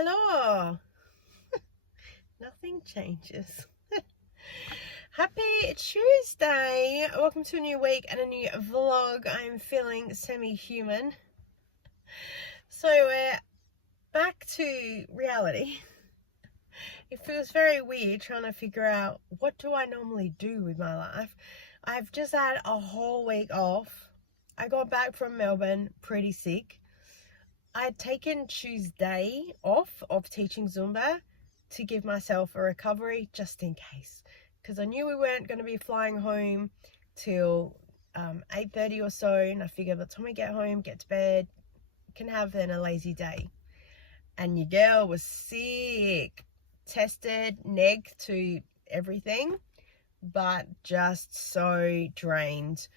Hello. Nothing changes. Happy Tuesday. Welcome to a new week and a new vlog. I'm feeling semi-human. So we're back to reality. It feels very weird trying to figure out what do I normally do with my life. I've just had a whole week off. I got back from Melbourne pretty sick. I'd taken Tuesday off of teaching Zumba to give myself a recovery just in case, because I knew we weren't going to be flying home till 8:30 or so, and I figured by the time we get home, get to bed, can have then a lazy day. And your girl was sick, tested, neg to everything, but just so drained.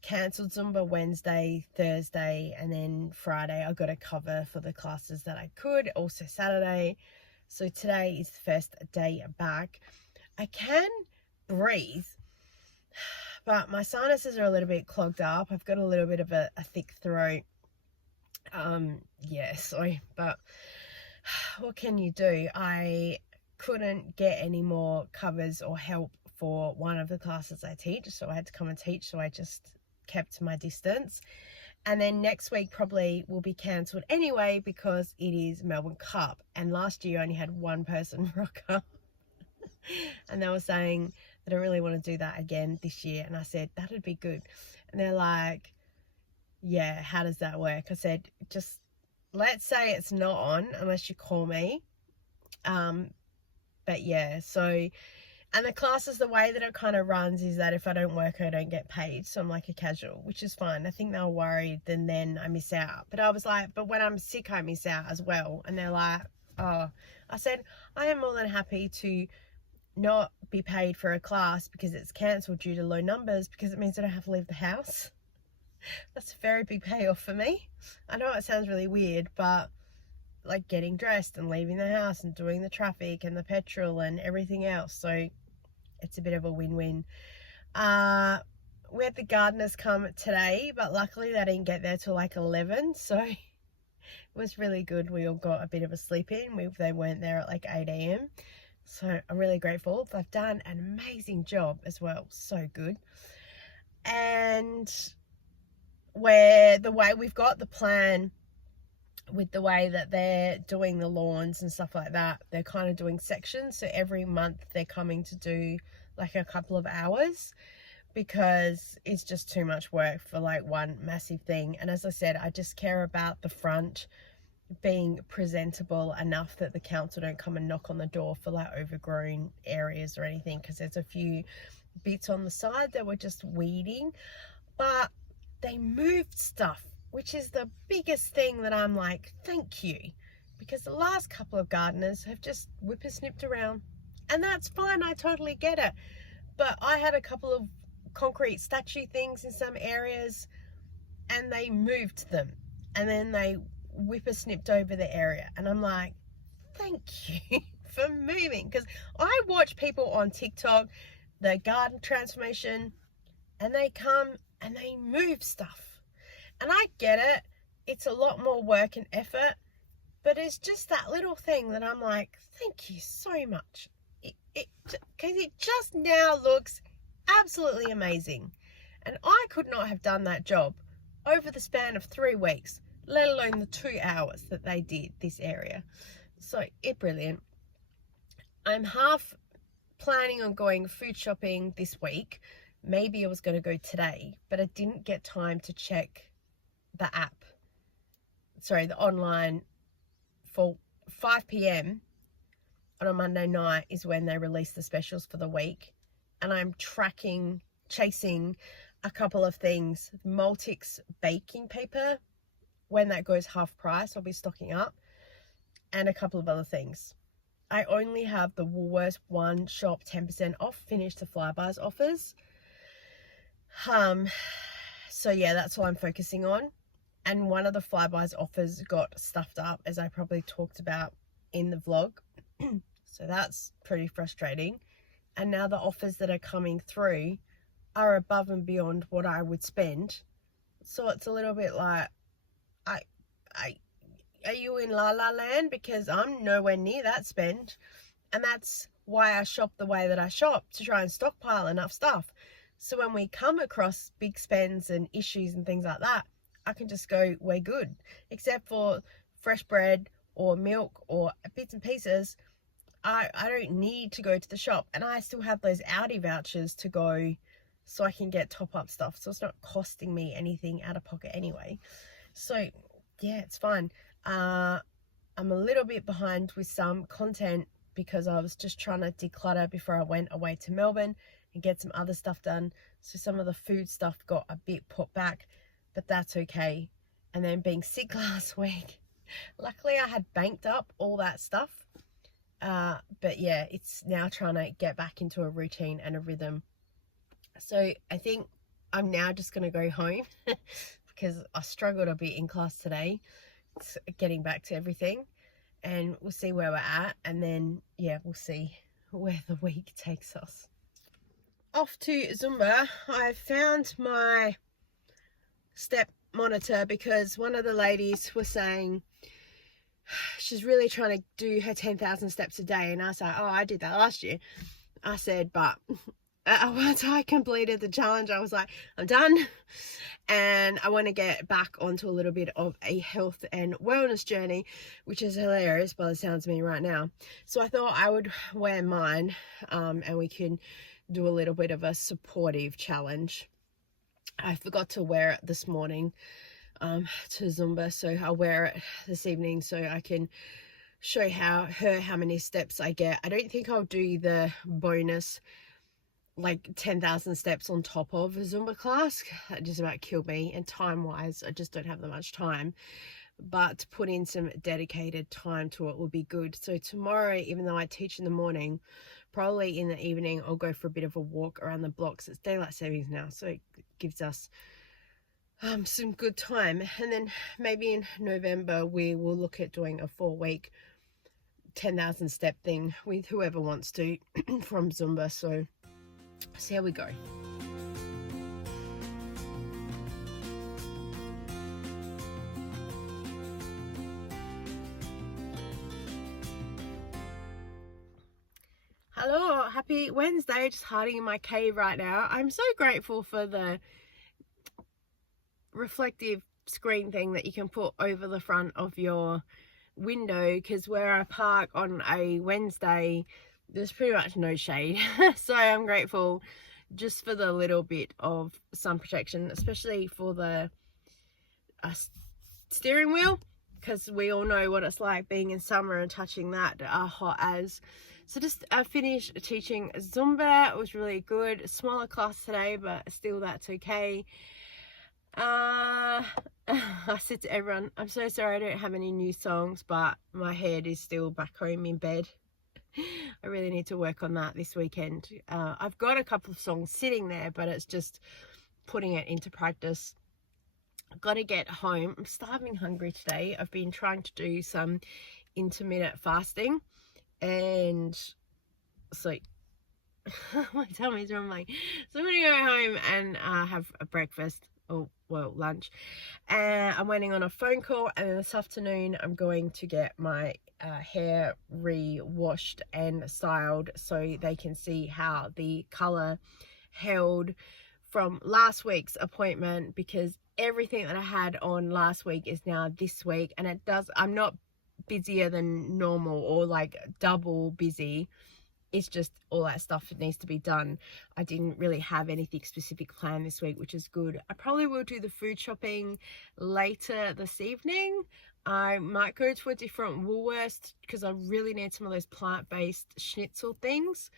Cancelled Zumba Wednesday, Thursday, and then Friday I got a cover for the classes that I could, also Saturday. So today is the first day back. I can breathe, but my sinuses are a little bit clogged up. I've got a little bit of a thick throat. But what can you do? I couldn't get any more covers or help for one of the classes I teach, so I had to come and teach, so I just kept my distance. And then next week probably will be cancelled anyway because it is Melbourne Cup, and last year I only had one person rock up and they were saying that I really want to do that again this year, and I said that'd be good, and they're like, yeah, how does that work? I said, just let's say it's not on unless you call me. But yeah, so, and the classes, the way that it kind of runs is that if I don't work, I don't get paid. So I'm like a casual, which is fine. I think they were worried and then I miss out. But I was like, but when I'm sick, I miss out as well. And they're like, oh. I said, I am more than happy to not be paid for a class because it's cancelled due to low numbers, because it means I don't have to leave the house. That's a very big payoff for me. I know it sounds really weird, but like getting dressed and leaving the house and doing the traffic and the petrol and everything else. So it's a bit of a win-win. We had the gardeners come today, but luckily they didn't get there till like 11. So it was really good. We all got a bit of a sleep in. They weren't there at like 8 a.m. So I'm really grateful. They've done an amazing job as well. So good. And we've got the plan with the way that they're doing the lawns and stuff like that. They're kind of doing sections, so every month they're coming to do like a couple of hours, because it's just too much work for like one massive thing. And as I said, I just care about the front being presentable enough that the council don't come and knock on the door for like overgrown areas or anything, because there's a few bits on the side that were just weeding. But they moved stuff, which is the biggest thing that I'm like, thank you, because the last couple of gardeners have just whippersnipped around, and that's fine, I totally get it. But I had a couple of concrete statue things in some areas and they moved them, and then they whippersnipped over the area, and I'm like, thank you for moving, because I watch people on TikTok, the garden transformation, and they come and they move stuff. And I get it, it's a lot more work and effort, but it's just that little thing that I'm like, thank you so much. Because it just now looks absolutely amazing. And I could not have done that job over the span of 3 weeks, let alone the 2 hours that they did this area. So it's brilliant. I'm half planning on going food shopping this week. Maybe I was going to go today, but I didn't get time to check the online. For 5 p.m. on a Monday night is when they release the specials for the week, and I'm chasing a couple of things. Multix baking paper, when that goes half price, I'll be stocking up, and a couple of other things. I only have the Woolworths one shop 10% off, finish the Flybuys offers. So yeah, that's what I'm focusing on. And one of the Flybuys offers got stuffed up, as I probably talked about in the vlog. So that's pretty frustrating. And now the offers that are coming through are above and beyond what I would spend. So it's a little bit like, are you in La La Land? Because I'm nowhere near that spend. And that's why I shop the way that I shop, to try and stockpile enough stuff. So when we come across big spends and issues and things like that, I can just go, we're good. Except for fresh bread or milk or bits and pieces, I don't need to go to the shop. And I still have those Aldi vouchers to go, so I can get top-up stuff. So it's not costing me anything out of pocket anyway. So yeah, it's fine. I'm a little bit behind with some content because I was just trying to declutter before I went away to Melbourne and get some other stuff done. So some of the food stuff got a bit put back, but that's okay. And then being sick last week, luckily I had banked up all that stuff. But yeah, it's now trying to get back into a routine and a rhythm. So I think I'm now just going to go home because I struggled a bit in class today. It's getting back to everything, and we'll see where we're at, and then yeah, we'll see where the week takes us. Off to Zumba. I found my step monitor because one of the ladies was saying she's really trying to do her 10,000 steps a day, and I was like, oh, I did that last year. I said, but once I completed the challenge, I was like, I'm done, and I want to get back onto a little bit of a health and wellness journey, which is hilarious by the sounds of me right now. So I thought I would wear mine, and we can do a little bit of a supportive challenge. I forgot to wear it this morning to Zumba, so I'll wear it this evening so I can show how many steps I get. I don't think I'll do the bonus like 10,000 steps on top of a Zumba class. That just about killed me, and time wise I just don't have that much time, but to put in some dedicated time to it will be good. So tomorrow, even though I teach in the morning, probably in the evening I'll go for a bit of a walk around the blocks. It's daylight savings now, so it gives us some good time. And then maybe in November we will look at doing a 4-week 10,000 step thing with whoever wants to from Zumba. So see how we go. Hello, happy Wednesday. Just hiding in my cave right now. I'm so grateful for the reflective screen thing that you can put over the front of your window, because where I park on a Wednesday there's pretty much no shade. So I'm grateful just for the little bit of sun protection, especially for the steering wheel, because we all know what it's like being in summer and touching that hot as. So just finished teaching Zumba. It was really good. Smaller class today, but still that's okay. I said to everyone, I'm so sorry I don't have any new songs, but my head is still back home in bed. I really need to work on that this weekend. I've got a couple of songs sitting there, but it's just putting it into practice. I've got to get home. I'm starving hungry today. I've been trying to do some intermittent fasting, and so my tummy's rumbling. So I'm going to go home and have a breakfast, or well, lunch. And I'm waiting on a phone call, and then this afternoon I'm going to get my hair re-washed and styled so they can see how the color held from last week's appointment, because everything that I had on last week is now this week, and it does, I'm not busier than normal or like double busy. It's just all that stuff that needs to be done. I didn't really have anything specific planned this week, which is good. I probably will do the food shopping later this evening. I might go to a different Woolworths because I really need some of those plant-based schnitzel things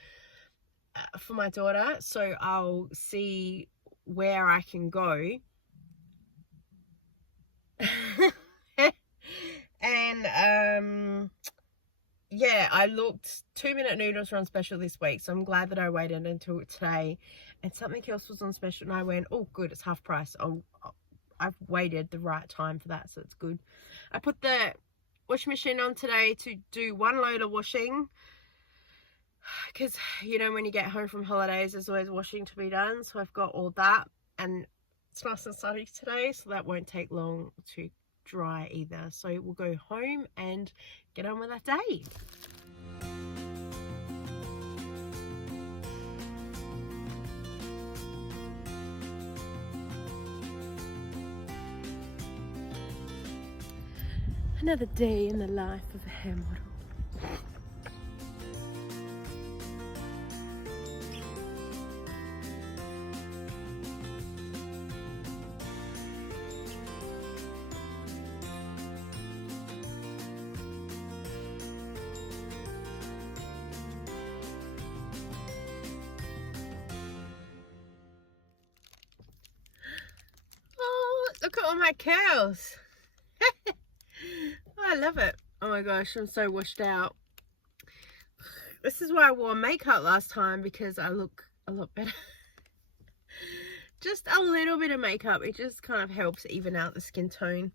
for my daughter. So I'll see where I can go. And yeah, I looked, 2-minute noodles are on special this week, so I'm glad that I waited until today. And something else was on special, and I went, oh good, it's half price. I've waited the right time for that, so it's good. I put the washing machine on today to do 1 load of washing, because you know when you get home from holidays there's always washing to be done. So I've got all that, and it's nice and sunny today, so that won't take long to dry either. So we'll go home and get on with that day. Another day in the life of a hair model. Oh, look at all my curls. I love it. Oh my gosh, I'm so washed out. This is why I wore makeup last time, because I look a lot better. Just a little bit of makeup, it just kind of helps even out the skin tone.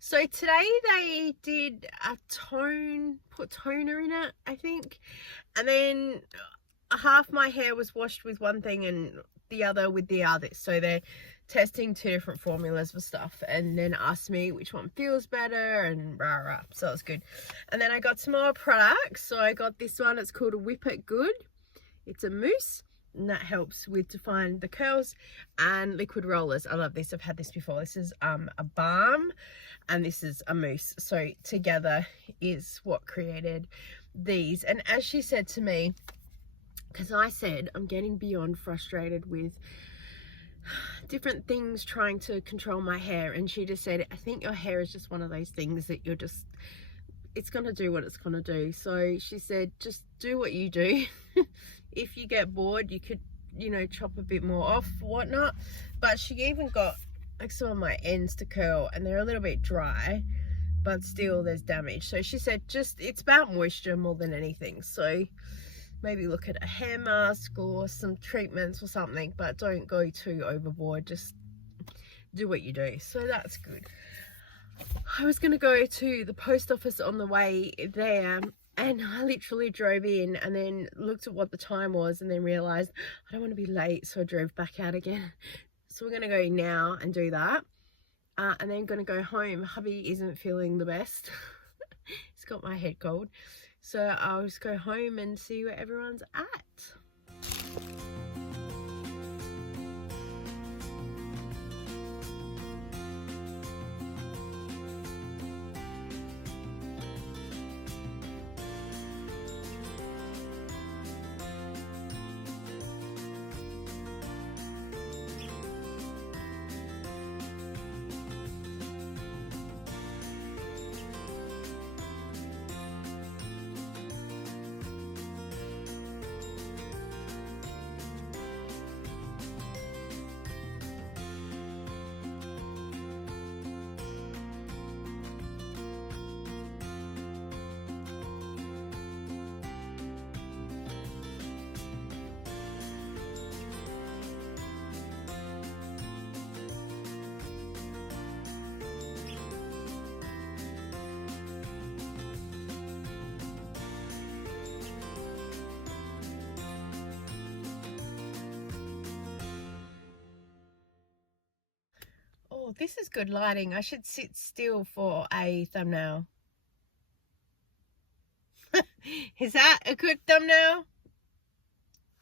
So today they did a put toner in it, I think, and then half my hair was washed with one thing and the other with the other. So they're testing 2 different formulas for stuff, and then asked me which one feels better and rah rah. So it's good. And then I got some more products. So I got this one, it's called a Whip It Good. It's a mousse, and that helps with define the curls. And liquid rollers, I love this, I've had this before. This is a balm and this is a mousse, so together is what created these. And as she said to me, because I said I'm getting beyond frustrated with different things trying to control my hair, and she just said, I think your hair is just one of those things that you're just, it's gonna do what it's gonna do. So she said, just do what you do. If you get bored, you could, you know, chop a bit more off, whatnot. But she even got like some of my ends to curl, and they're a little bit dry, but still there's damage. So she said, just, it's about moisture more than anything. So maybe look at a hair mask or some treatments or something, but don't go too overboard. Just do what you do. So that's good. I was going to go to the post office on the way there, and I literally drove in and then looked at what the time was and then realized I don't want to be late, so I drove back out again. So we're going to go now and do that, and then going to go home. Hubby isn't feeling the best. He's got my head cold. So I'll just go home and see where everyone's at. Oh, this is good lighting. I should sit still for a thumbnail. Is that a good thumbnail?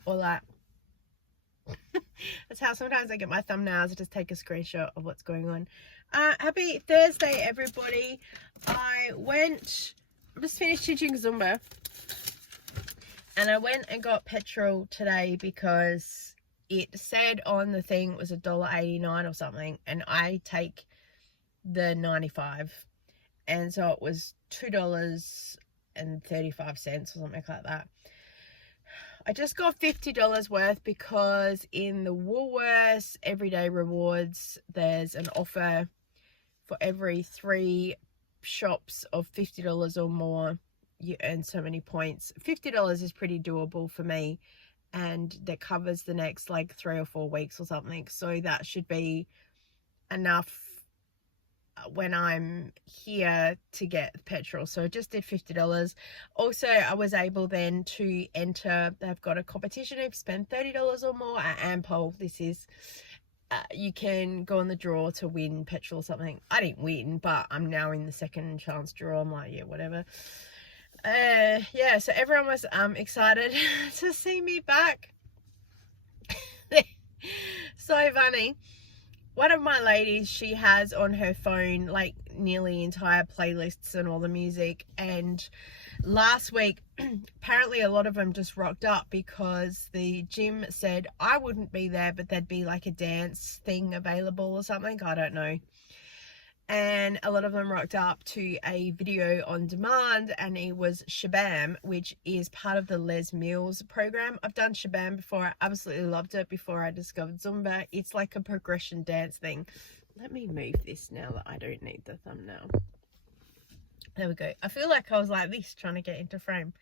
Or that? That's how sometimes I get my thumbnails. I just take a screenshot of what's going on. Happy Thursday, everybody. I just finished teaching Zumba, and I went and got petrol today because it said on the thing it was $1.89 or something, and I take the 95, and so it was $2.35 or something like that. I just got $50 worth because in the Woolworths Everyday Rewards there's an offer for every 3 shops of $50 or more you earn so many points. $50 is pretty doable for me, and that covers the next like 3 or 4 weeks or something, so that should be enough when I'm here to get petrol. So I just did $50. Also, I was able then to enter, they've got a competition if you spend $30 or more at Ampol, this is, you can go on the draw to win petrol or something. I didn't win, but I'm now in the second chance draw. I'm like, yeah, whatever. Yeah, so everyone was excited to see me back. So funny. One of my ladies, she has on her phone like nearly entire playlists and all the music, and last week apparently a lot of them just rocked up because the gym said I wouldn't be there, but there'd be like a dance thing available or something, I don't know. And a lot of them rocked up to a video on demand, and it was Shabam, which is part of the Les Mills program. I've done Shabam before. I absolutely loved it before I discovered Zumba. It's like a progression dance thing. Let me move this now that I don't need the thumbnail. There we go. I feel like I was like this trying to get into frame.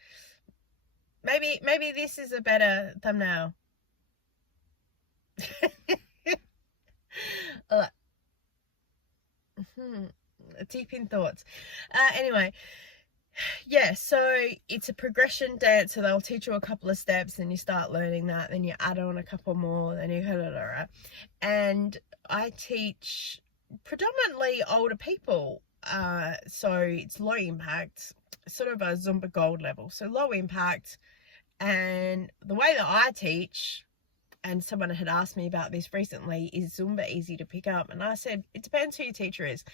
Maybe this is a better thumbnail. Deep in thoughts. Anyway, yeah, so it's a progression dance, so they'll teach you a couple of steps and you start learning that, then you add on a couple more, then you and I teach predominantly older people, so it's low impact, sort of a Zumba Gold level, so low impact. And the way that I teach, and someone had asked me about this recently, is Zumba easy to pick up? And I said, it depends who your teacher is.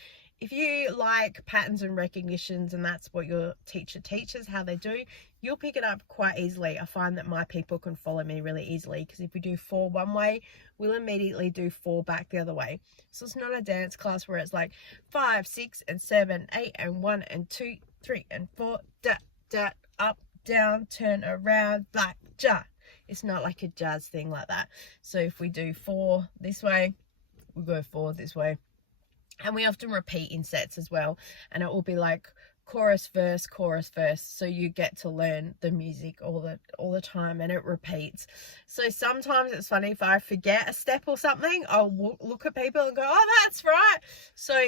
If you like patterns and recognitions and that's what your teacher teaches, how they do, you'll pick it up quite easily. I find that my people can follow me really easily, because if we do 4 one way, we'll immediately do 4 back the other way. So it's not a dance class where it's like 5, 6 and 7, 8 and 1 and 2, 3 and 4, da, da, up, down, turn around, black, ja. It's not like a jazz thing like that. So if we do 4 this way, we'll go 4 this way. And we often repeat in sets as well. And it will be like chorus, verse, so you get to learn the music all the time, and it repeats. So sometimes it's funny if I forget a step or something, I'll look at people and go, oh, that's right. So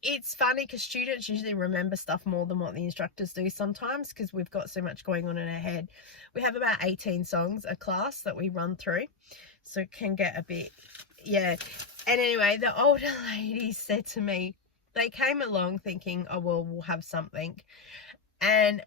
it's funny because students usually remember stuff more than what the instructors do sometimes, because we've got so much going on in our head. We have about 18 songs a class that we run through, so it can get a bit, yeah. And anyway, the older ladies said to me, they came along thinking, oh, well, we'll have something. And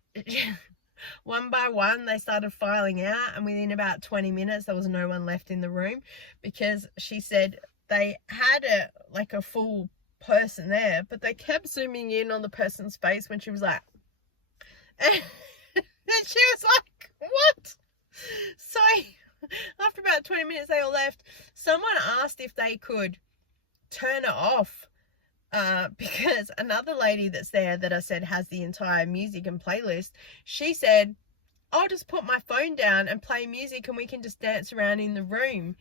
one by one, they started filing out. And within about 20 minutes, there was no one left in the room, because she said they had a full person there, but they kept zooming in on the person's face when she was like, and she was like, what? So after about 20 minutes, they all left. Someone asked if they could turn it off, because another lady that's there that I said has the entire music and playlist, she said, I'll just put my phone down and play music and we can just dance around in the room.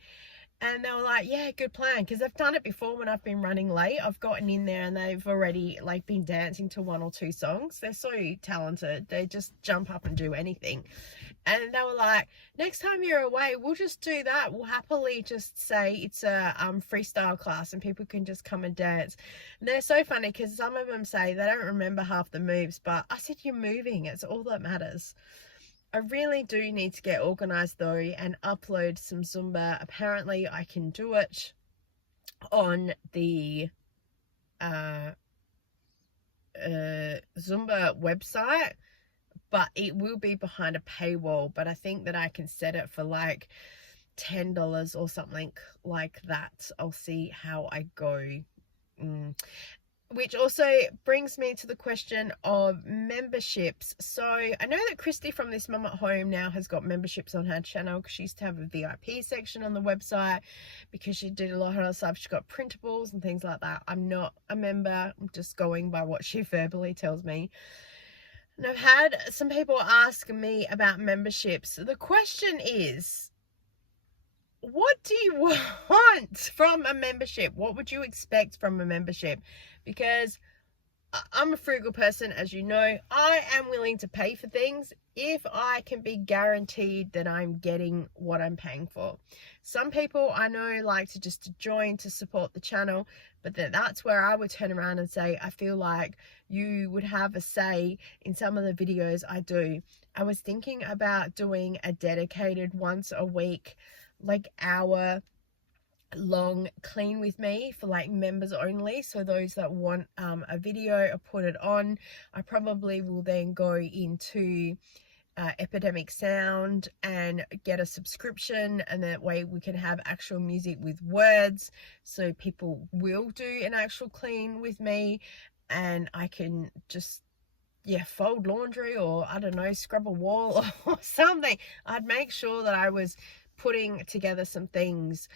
And they were like, yeah, good plan, because I've done it before when I've been running late. I've gotten in there and they've already like been dancing to 1 or 2 songs. They're so talented. They just jump up and do anything. And they were like, next time you're away, we'll just do that. We'll happily just say it's a freestyle class and people can just come and dance. And they're so funny because some of them say they don't remember half the moves, but I said, you're moving. It's all that matters. I really do need to get organized though and upload some Zumba. Apparently I can do it on the Zumba website, but it will be behind a paywall. But I think that I can set it for like $10 or something like that. I'll see how I go. Which also brings me to the question of memberships. So I know that Christy from This Mum at Home now has got memberships on her channel, because she used to have a VIP section on the website because she did a lot of other stuff. She got printables and things like that. I'm not a member. I'm just going by what she verbally tells me. And I've had some people ask me about memberships. The question is, what do you want from a membership? What would you expect from a membership? Because I'm a frugal person, as you know. I am willing to pay for things if I can be guaranteed that I'm getting what I'm paying for. Some people I know like to just join to support the channel, but then that's where I would turn around and say, I feel like you would have a say in some of the videos I do. I was thinking about doing a dedicated once a week, like hour long clean with me for like members only. So those that want a video, I put it on. I probably will then go into Epidemic Sound and get a subscription, and that way we can have actual music with words, so people will do an actual clean with me, and I can just fold laundry, or I don't know, scrub a wall or something. I'd make sure that I was putting together some things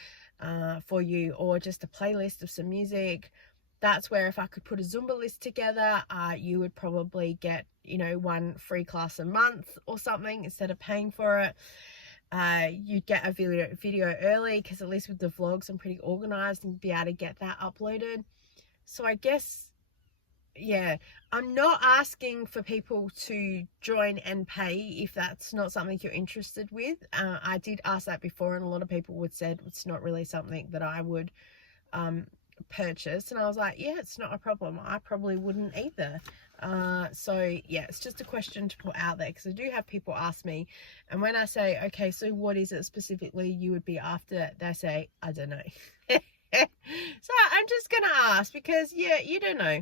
for you, or just a playlist of some music. That's where if I could put a Zumba list together, you would probably get, you know, 1 free class a month or something instead of paying for it. You'd get a video early, because at least with the vlogs I'm pretty organized and be able to get that uploaded. So I guess, yeah, I'm not asking for people to join and pay if that's not something you're interested with. I did ask that before, and a lot of people would said it's not really something that I would purchase, and I was like, yeah, it's not a problem. I probably wouldn't either. So yeah, it's just a question to put out there, because I do have people ask me, and when I say, okay, so what is it specifically you would be after, they say, I don't know. So I'm just gonna ask, because yeah, you don't know.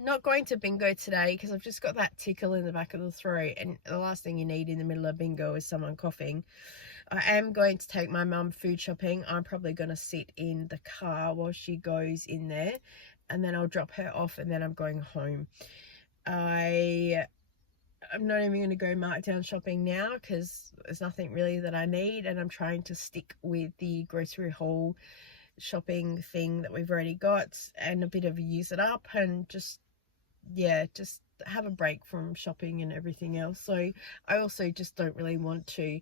Not going to bingo today because I've just got that tickle in the back of the throat, and the last thing you need in the middle of bingo is someone coughing. I am going to take my mum food shopping. I'm probably going to sit in the car while she goes in there, and then I'll drop her off, and then I'm going home. I'm not even going to go markdown shopping now, because there's nothing really that I need, and I'm trying to stick with the grocery haul shopping thing that we've already got, and a bit of use it up, and just have a break from shopping and everything else. So I also just don't really want to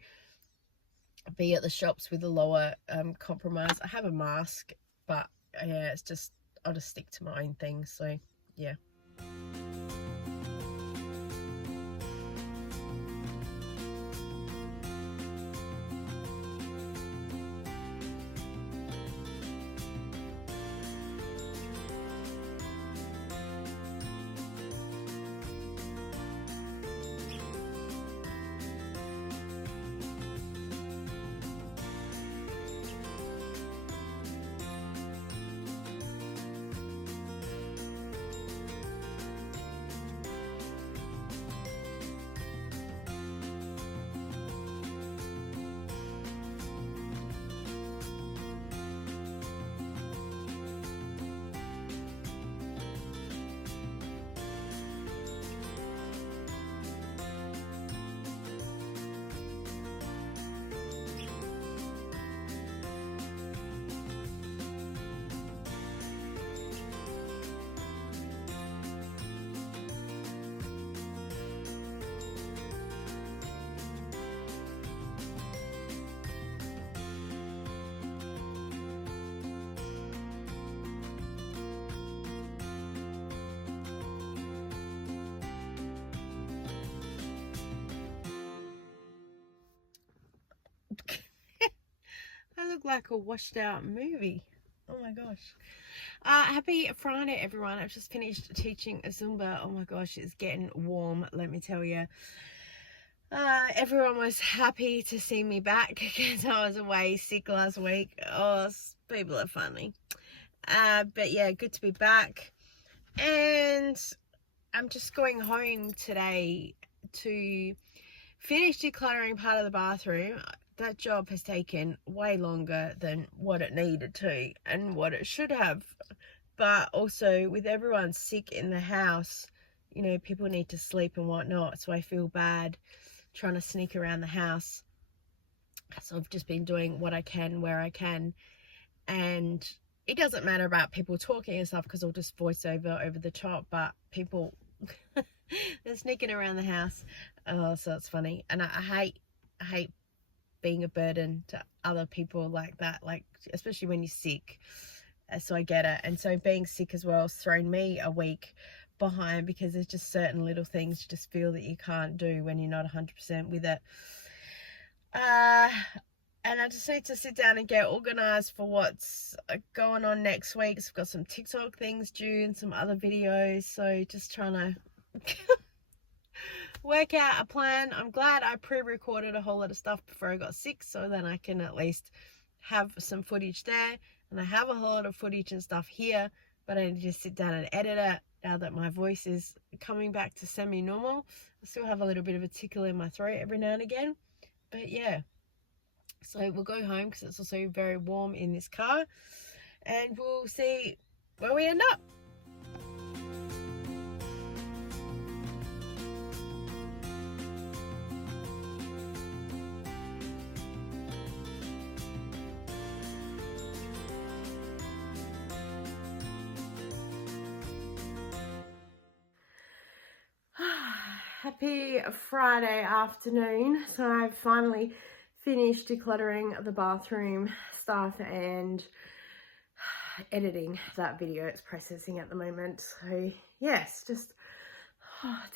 be at the shops with a lower compromise. I have a mask, but yeah, it's just, I'll just stick to my own things. So yeah. I look like a washed out movie. Oh my gosh. Happy Friday, everyone. I've just finished teaching Zumba. Oh my gosh, it's getting warm, let me tell you. Everyone was happy to see me back because I was away sick last week. Oh, people are funny. But yeah, good to be back. And I'm just going home today to finish decluttering part of the bathroom. That job has taken way longer than what it needed to and what it should have. But also, with everyone sick in the house, you know, people need to sleep and whatnot. So I feel bad trying to sneak around the house. So I've just been doing what I can, where I can. And it doesn't matter about people talking and stuff, because I'll just voice over the top. But people, they're sneaking around the house. Oh, so it's funny. And I hate being a burden to other people like that, like especially when you're sick. So I get it. And so being sick as well has thrown me a week behind, because there's just certain little things you just feel that you can't do when you're not 100% with it. And I just need to sit down and get organized for what's going on next week. So I've got some TikTok things due and some other videos, so just trying to work out a plan. I'm glad I pre-recorded a whole lot of stuff before I got sick, so then I can at least have some footage there. And I have a whole lot of footage and stuff here, but I need to just sit down and edit it now that my voice is coming back to semi-normal. I still have a little bit of a tickle in my throat every now and again, but yeah. So we'll go home because it's also very warm in this car, and we'll see where we end up. Happy Friday afternoon. So I've finally finished decluttering the bathroom stuff and editing that video. It's processing at the moment. So yes, just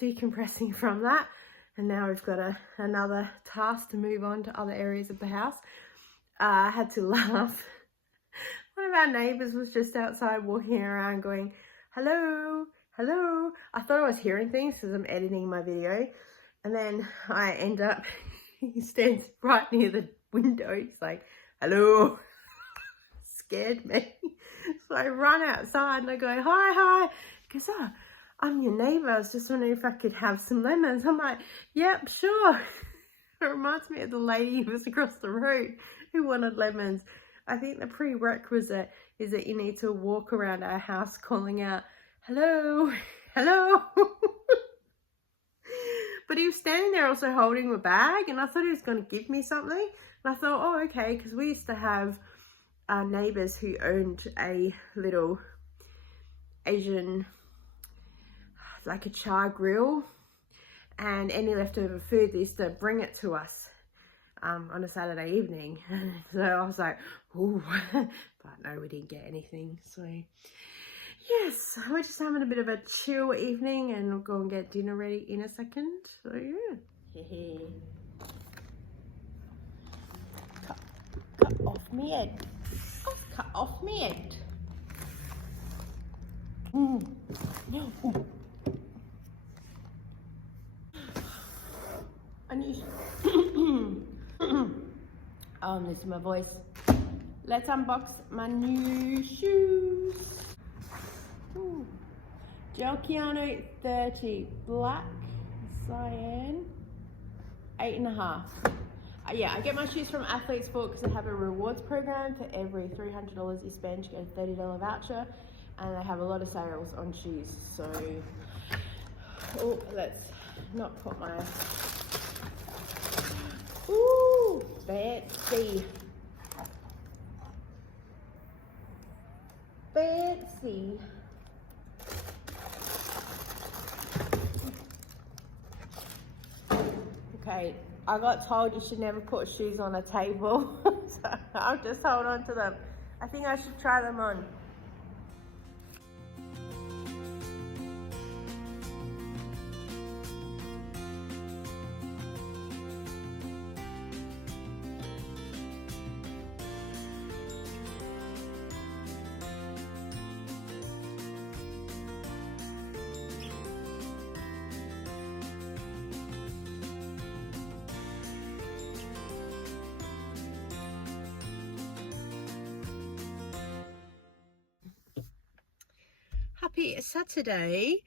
decompressing from that. And now we've got another task to move on to other areas of the house. I had to laugh. One of our neighbours was just outside walking around going, hello. Hello. I thought I was hearing things because I'm editing my video, and then I end up, he stands right near the window. He's like, hello. Scared me. So I run outside and I go, hi. He goes, oh, I'm your neighbour. I was just wondering if I could have some lemons. I'm like, yep, sure. It reminds me of the lady who was across the road who wanted lemons. I think the prerequisite is that you need to walk around our house calling out, hello. But he was standing there also holding a bag, and I thought he was going to give me something. And I thought, oh, okay, because we used to have neighbours who owned a little Asian, like a char grill, and any leftover food, they used to bring it to us on a Saturday evening. So I was like, ooh, but no, we didn't get anything. So yes, we're just having a bit of a chill evening, and we'll go and get dinner ready in a second. So yeah. Cut off me head. Cut off me head. No. I need. Oh, this is my voice. Let's unbox my new shoes. Ooh. Gelciano 30 black cyan 8.5. Yeah, I get my shoes from Athlete's Foot because they have a rewards program. For every $300 you spend, you get a $30 voucher, and they have a lot of sales on shoes. So, oh, let's not put my. Ooh, fancy. Fancy. Okay, I got told you should never put shoes on a table, so I'll just hold on to them. I think I should try them on. Happy Saturday.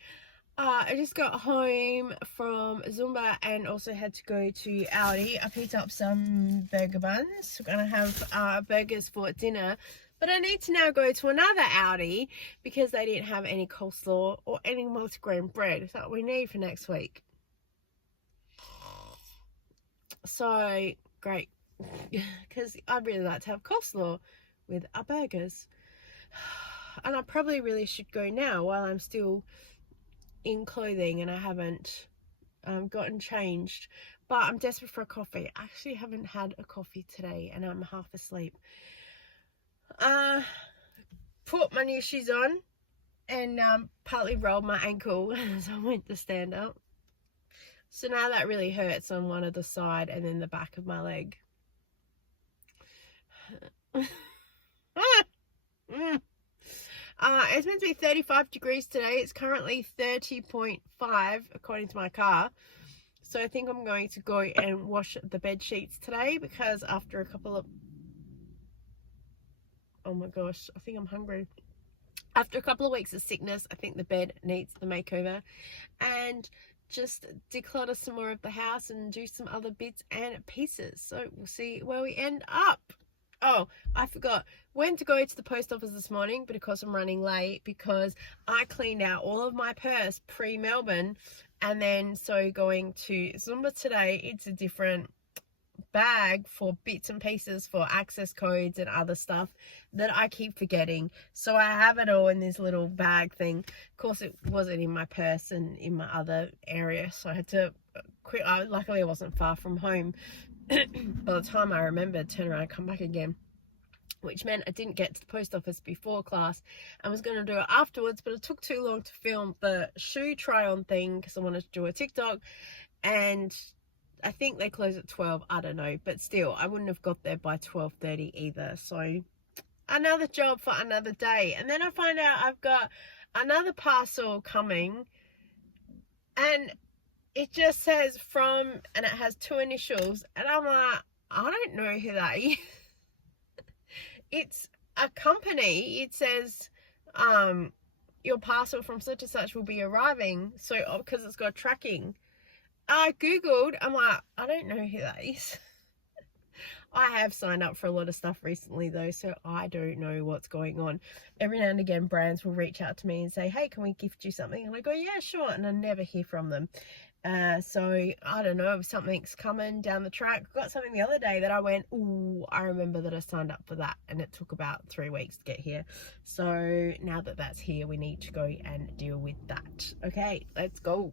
I just got home from Zumba and also had to go to Aldi. I picked up some burger buns. We're going to have burgers for dinner. But I need to now go to another Aldi because they didn't have any coleslaw or any multigrain bread that we need for next week. So, great. Because I'd really like to have coleslaw with our burgers. And I probably really should go now while I'm still in clothing and I haven't gotten changed. But I'm desperate for a coffee. I actually haven't had a coffee today and I'm half asleep. Put my new shoes on and partly rolled my ankle as I went to stand up. So now that really hurts on one of the side and then the back of my leg. It's meant to be 35 degrees today. It's currently 30.5 according to my car. So I think I'm going to go and wash the bed sheets today, because after a couple of, oh my gosh, I think I'm hungry. After a couple of weeks of sickness, I think the bed needs the makeover, and just declutter some more of the house and do some other bits and pieces. So we'll see where we end up. Oh, I forgot. Went to go to the post office this morning, but of course I'm running late because I cleaned out all of my purse pre-Melbourne, and then so going to Zumba today, it's a different bag for bits and pieces for access codes and other stuff that I keep forgetting. So I have it all in this little bag thing. Of course it wasn't in my purse and in my other area, so I had to quit. Luckily I wasn't far from home. By the time I remembered, turn around and come back again, which meant I didn't get to the post office before class. I was going to do it afterwards, but it took too long to film the shoe try on thing because I wanted to do a TikTok, and I think they close at 12. I don't know, but still I wouldn't have got there by 12:30 either. So another job for another day. And then I find out I've got another parcel coming, and it just says from, and it has 2 initials, and I'm like, I don't know who that is. It's a company. It says your parcel from such and such will be arriving, so because it's got tracking. I googled, I'm like, I don't know who that is. I have signed up for a lot of stuff recently though, so I don't know what's going on. Every now and again brands will reach out to me and say, hey, can we gift you something? And I go, yeah, sure, and I never hear from them. So I don't know if something's coming down the track. I got something the other day that I went, ooh, I remember that I signed up for that, and it took about 3 weeks to get here. So now that that's here, we need to go and deal with that. Okay, let's go.